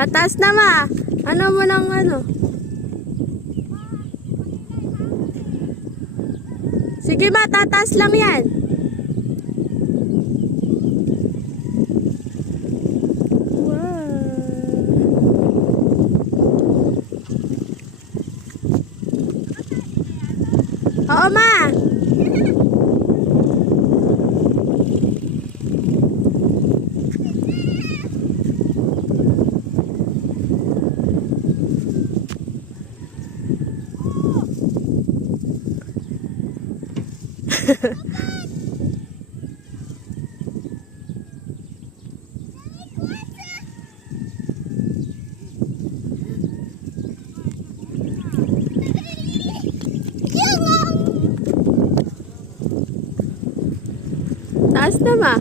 Tataas na ma. Ano mo ng ano? Sige ma, tataas lang yan. Oo, ma. Taas na ma.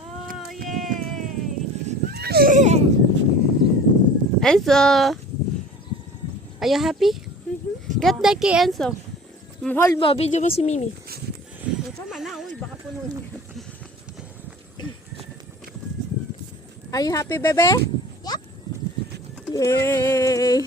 Oh, yay! Enzo, are you happy? Get the key, Enzo. Hold mo, video mo si Mimi. Tama na, uy, baka puno niya. Are you happy, bebe? Yep. Yay!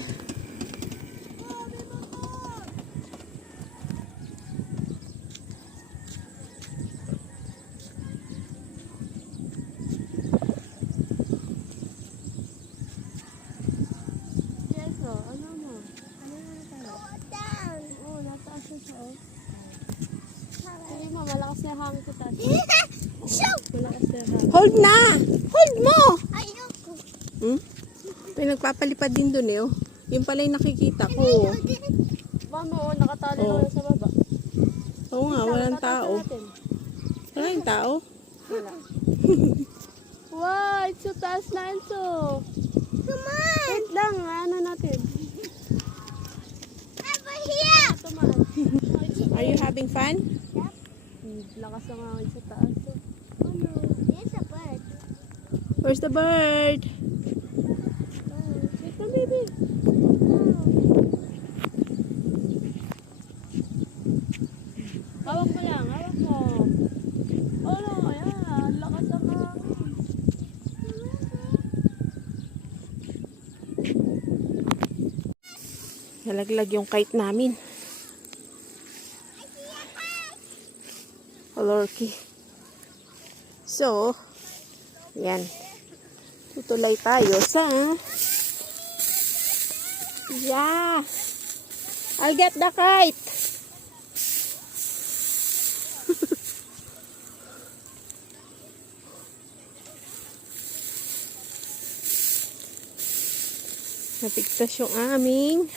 Enzo, ano mo? Ano na tayo? Oo, nataas na siya, oh. Sige mo, malakas na yung hangin ko taas. Malakas na yung hangin. Hold na! Hold mo! Ayoko. Hmm? Pinagpapalipad din dun eh, oh. Yung pala yung nakikita ko. Mama, oh, nakatali na sa baba. Oo nga, walang tao. Wala yung tao? Wala. Wow, it's so taas na, Enzo. Come on! Wait lang, ano natin? Over here! Tumaan. Are you having fun? Yep. Lakas ng hangin sa taas. Oh. Oh no, there's a bird. Where's the bird? Oh, Ito, baby. Hawak mo lang, hawak mo. Oh no, ayan. Lakas ng hangin. Nalaglag yung kite namin. Lorky. So, yan. Tutulay tayo sa I'll get the kite. Napigtas yung aming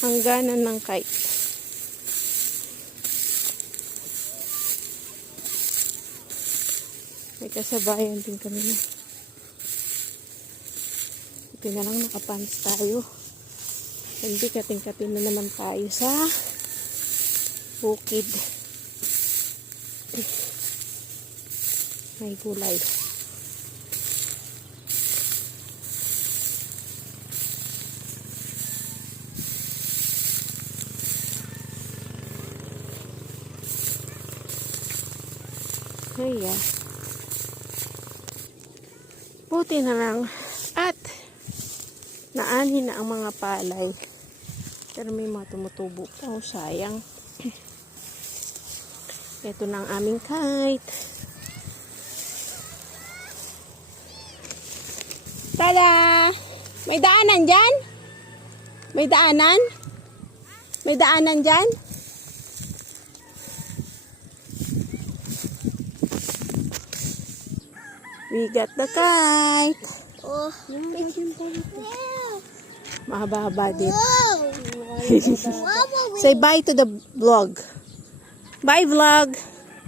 hangganan ng kite. May kasabayan din kami na. Ito na lang, nakapants tayo. Hindi, kating-kating na naman tayo sa bukid. May gulay. Ayan. Buti na lang at naani na ang mga palay, pero may mga tumutubo pa. Oh, sayang. Ito na ang aming kite. Tada! May daanan dyan? May daanan? May daanan dyan? We got the kite. Oh, Mahaba-haba din. wow. Say bye to the vlog. Bye vlog.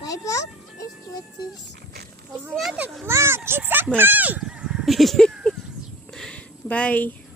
My vlog is what is. It's not a vlog. It's a Bye. kite. Bye.